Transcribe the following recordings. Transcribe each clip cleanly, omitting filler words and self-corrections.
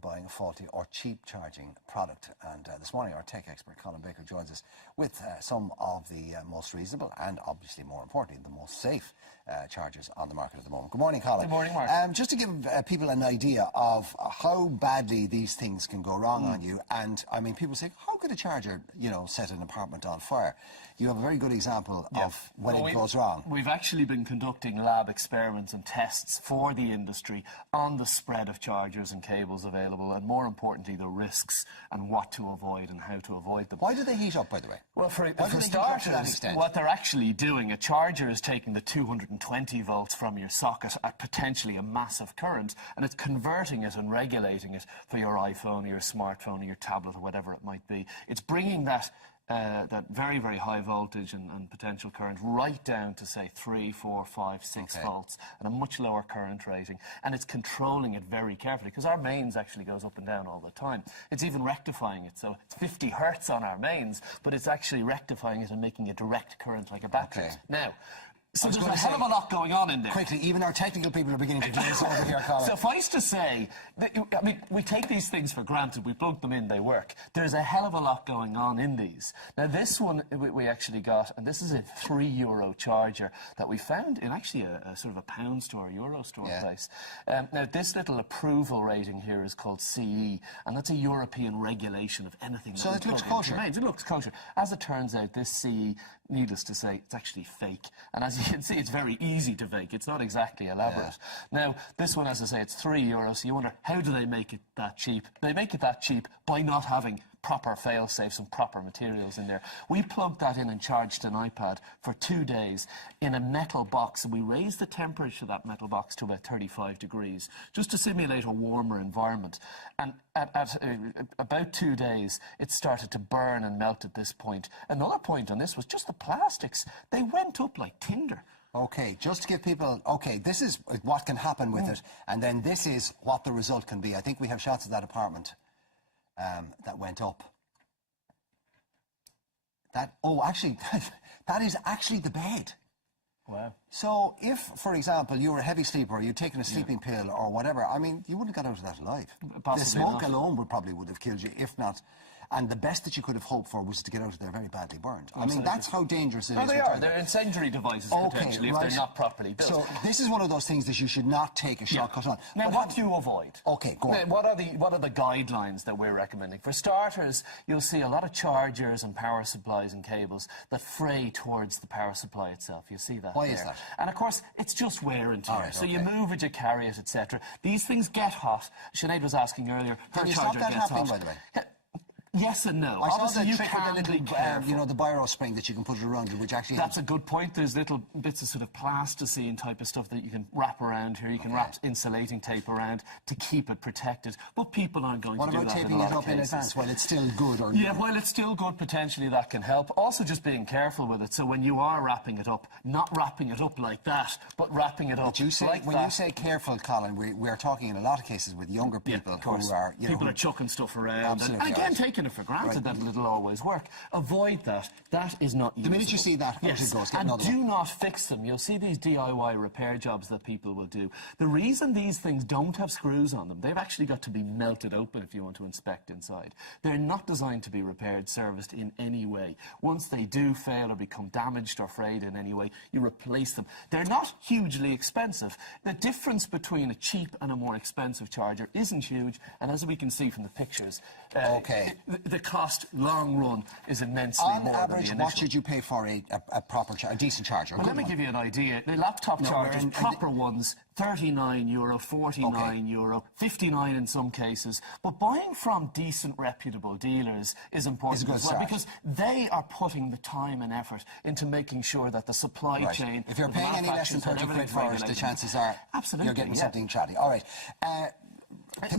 buying a faulty or cheap charging product. And this morning our tech expert Colin Baker joins us with some of the most reasonable and obviously more importantly the most safe chargers on the market at the moment. Good morning, Colin. Good morning, Mark. Just to give people an idea of how badly these things can go wrong on you, and I mean people say, how could a charger, you know, set an apartment on fire? You have a very good example of when it goes wrong. We've actually been conducting lab experiments and tests for the industry on the spread of chargers and cables available, and more importantly the risks and what to avoid and how to avoid them. Why do they heat up, by the way? Well, for starters, what they're actually doing, a charger is taking the 220 volts from your socket at potentially a massive current, and it's converting it and regulating it for your iPhone or your smartphone or your tablet or whatever it might be. It's bringing that very, very high voltage and potential current right down to, say, 3, 4, 5, 6 volts and a much lower current rating. And it's controlling it very carefully, because our mains actually goes up and down all the time. It's even rectifying it. So it's 50 hertz on our mains, but it's actually rectifying it and making a direct current like a battery. Now, so there's a hell of a lot going on in there. Quickly, even our technical people are beginning to do this over here, Colin. Suffice to say, that, I mean, we take these things for granted. We plug them in, they work. There's a hell of a lot going on in these. Now, this one we actually got, and this is a €3 charger that we found in actually a sort of a pound store, Euro store place. Now, this little approval rating here is called CE, and that's a European regulation of anything. So it looks kosher. It looks kosher. As it turns out, this CE, needless to say, it's actually fake. And as you can see, it's very easy to fake. It's not exactly elaborate. Now, this one, as I say, it's €3, so you wonder, how do they make it that cheap? They make it that cheap by not having proper fail-safes and proper materials in there. We plugged that in and charged an iPad for 2 days in a metal box, and we raised the temperature of that metal box to about 35 degrees, just to simulate a warmer environment. And at about 2 days, it started to burn and melt at this point. Another point on this was just the plastics. They went up like tinder. Okay, just to give people, this is what can happen with it, and then this is what the result can be. I think we have shots of that apartment that went up. Actually, that is actually the bed. Wow. So if, for example, you were a heavy sleeper, or you'd taken a sleeping pill or whatever, I mean, you wouldn't have got out of that alive. Possibly the smoke not. alone would have killed you, if not. And the best that you could have hoped for was to get out of there very badly burned. I mean, that's how dangerous it is. They are. They're incendiary devices, potentially, if they're not properly built. So this is one of those things that you should not take a shortcut on. Now, what do you avoid? Okay, go on. Now, what are the guidelines that we're recommending? For starters, you'll see a lot of chargers and power supplies and cables that fray towards the power supply itself. You see that. Why is that? And, of course, it's just wear and tear. Right, so you move it, you carry it, etc. These things get hot. Sinead was asking earlier, her charger gets hot. By the way? Yes and no. I saw Obviously, the you trick with can't the be little, careful. you know, the biro spring that you can put it around you, which actually... That's a good point. There's little bits of sort of plasticine type of stuff that you can wrap around here. You can wrap insulating tape around to keep it protected. But people aren't going to do that in a lot of cases. What about taping it up in advance while it's still good? Or yeah, while it's still good, potentially that can help. Also, just being careful with it. So when you are wrapping it up, not wrapping it up like that, but wrapping it up like that. When you say careful, Colin, we're talking in a lot of cases with younger people who are... People are chucking stuff around. And again, taking it for granted that it'll always work. Avoid that. That is not useful. The minute you see that, it goes. And do not fix them. You'll see these DIY repair jobs that people will do. The reason these things don't have screws on them, they've actually got to be melted open if you want to inspect inside. They're not designed to be repaired, serviced in any way. Once they do fail or become damaged or frayed in any way, you replace them. They're not hugely expensive. The difference between a cheap and a more expensive charger isn't huge, and as we can see from the pictures, the cost, long run, is immensely more than the initial. On average, what should you pay for a decent charger? Well, let me give you an idea. The laptop chargers, proper ones, €39, €49, €59 in some cases. But buying from decent, reputable dealers is important as well, because they are putting the time and effort into making sure that the supply chain... If you're paying any less than 30 quid for it, the chances are you're getting something chatty. All right.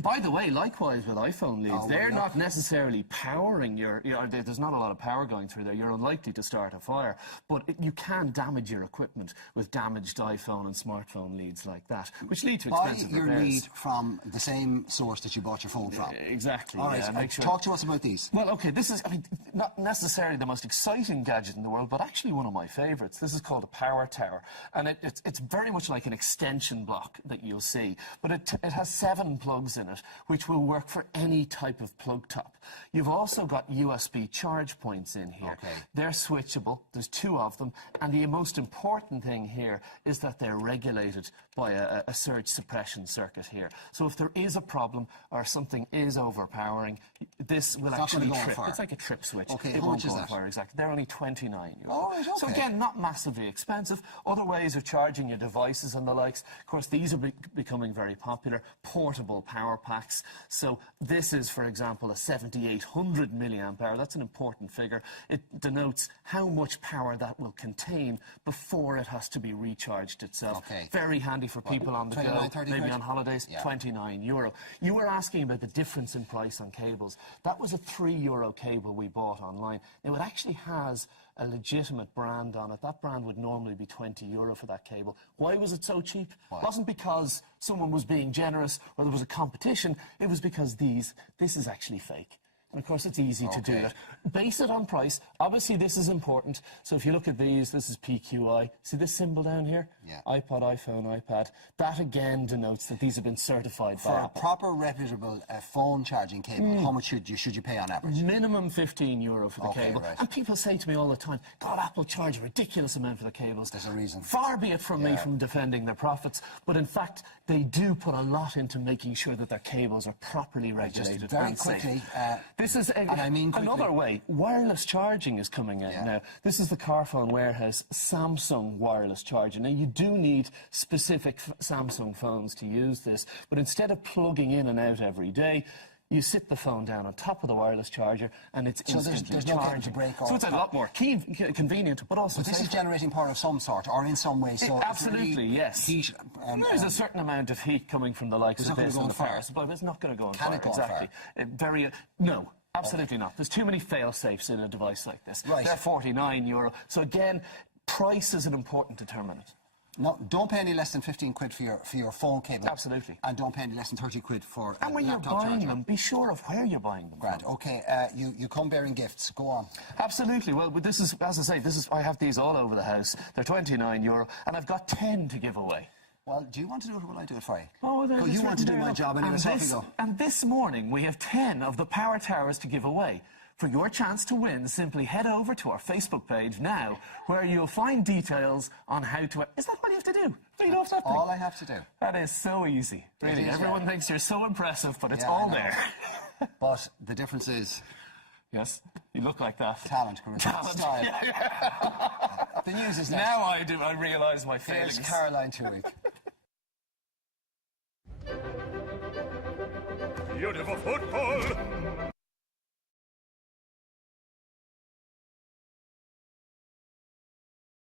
By the way, likewise with iPhone leads, they're not necessarily powering your... there's not a lot of power going through there. You're unlikely to start a fire. But you can damage your equipment with damaged iPhone and smartphone leads like that, which lead to expensive repairs. Buy your lead from the same source that you bought your phone from. Exactly. All right, make sure. Talk to us about these. Well, OK, this is, I mean, not necessarily the most exciting gadget in the world, but actually one of my favourites. This is called a Parrot Error. And it's very much like an extension block that you'll see. But it has 7 plugs plugs in it, which will work for any type of plug top. You've also got USB charge points in here. Okay. They're switchable. There's 2 of them. And the most important thing here is that they're regulated by a surge suppression circuit here. So if there is a problem or something is overpowering, this will actually trip. It's like a trip switch. Okay, it how won't much go is on that? fire, exactly. They're only €29. Oh, right, okay. So again, not massively expensive. Other ways of charging your devices and the likes. Of course, these are becoming very popular. Portable power packs. So this is, for example, a 7,800 milliamp hour. That's an important figure. It denotes how much power that will contain before it has to be recharged itself. Okay. Very handy for people on the go, 30 maybe quid? on holidays. Yeah. €29. You were asking about the difference in price on cables. That was a €3 cable we bought online. Now, it actually has a legitimate brand on it. That brand would normally be €20 for that cable. Why was it so cheap? Why? It wasn't because someone was being generous or there was a competition. It was because this is actually fake. And of course, it's easy to do that. Base it on price. Obviously, this is important. So if you look at these, this is PQI. See this symbol down here? Yeah. iPod, iPhone, iPad. That again denotes that these have been certified by For a Apple. proper, reputable phone charging cable, how much should you pay on average? Minimum €15 for the cable. Right. And people say to me all the time, God, Apple charge a ridiculous amount for the cables. There's a reason. Far be it from me from defending their profits, but in fact, they do put a lot into making sure that their cables are properly regulated Just very and quickly, safe. This is and I mean quickly. another way. Wireless charging is coming out now. This is the Carphone Warehouse Samsung wireless charger. Now, you do need specific Samsung phones to use this, but instead of plugging in and out every day, you sit the phone down on top of the wireless charger and it's instantly there's no cable to charging. break So off. it's a lot more convenient, but also But this is safer. generating power of some sort, or in some way. So Absolutely, yes. Heat, There's a certain amount of heat coming from the likes It's of not gonna this go and on the fire. fire supply, but it's not going to go on Can fire. it go on Exactly. No. Absolutely not. There's too many fail-safes in a device like this. Right. They're €49. So again, price is an important determinant. No, don't pay any less than 15 quid for your phone cable. Absolutely. And don't pay any less than 30 quid for And when you're laptop buying charger. them, be sure of where you're buying them Grant, from. okay, you come bearing gifts. Go on. Absolutely. Well, but this is, as I say, I have these all over the house. They're €29, and I've got 10 to give away. Well, do you want to do it or will I do it for you? Oh, well, you want to do my job anyway, so off you go. And this morning, we have 10 of the Power Towers to give away. For your chance to win, simply head over to our Facebook page now, where you'll find details on how to... Is that what you have to do? Read off that thing? All I have to do. That is so easy. Really, everyone thinks you're so impressive, but it's all there. But the difference is... Yes, you look like that. Talent, style. The news is next. Now I realise my failings. Here's Caroline Twoweek. Beautiful football,